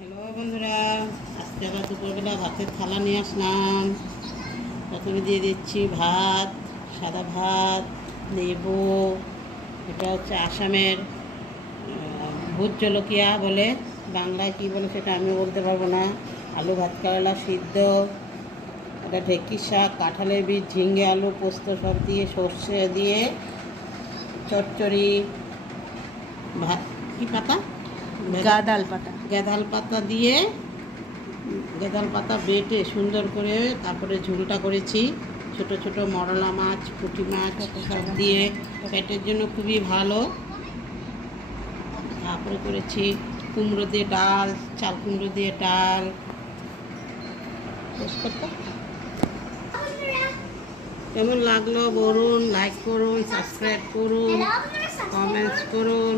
Hello বন্ধুরা, আজকে আবার দুপুরবেলা ভাতের থালা নিয়ে আসলাম। প্রথমে দিয়ে দিচ্ছি ভাত, সাদা ভাত, লেবু। এটা হচ্ছে আসামের ভূত জলকিয়া বলে, বাংলায় কী বলে সেটা আমি বলতে পারবো না। আলু ভাত কেরালা সিদ্ধ, এটা ঢেঁকির শাক, কাঁঠালের বীজ, ঝিঙে আলু পোস্ত সব দিয়ে, সর্ষে দিয়ে চচ্চড়ি, ভাত কী পাতা, গাঁদাল পাতা দিয়ে, গাঁদাল পাতা বেটে সুন্দর করে তারপরে ঝোলটা করেছি। ছোট ছোট মরলা মাছ, পুঁটি মাছ সব দিয়ে, পেটের জন্য খুবই ভালো। তারপরে করেছি কুমড়ো দিয়ে ডাল, চাল কুমড়ো দিয়ে ডাল। কেমন লাগলো বলুন, লাইক করুন, সাবস্ক্রাইব করুন, কমেন্টস করুন।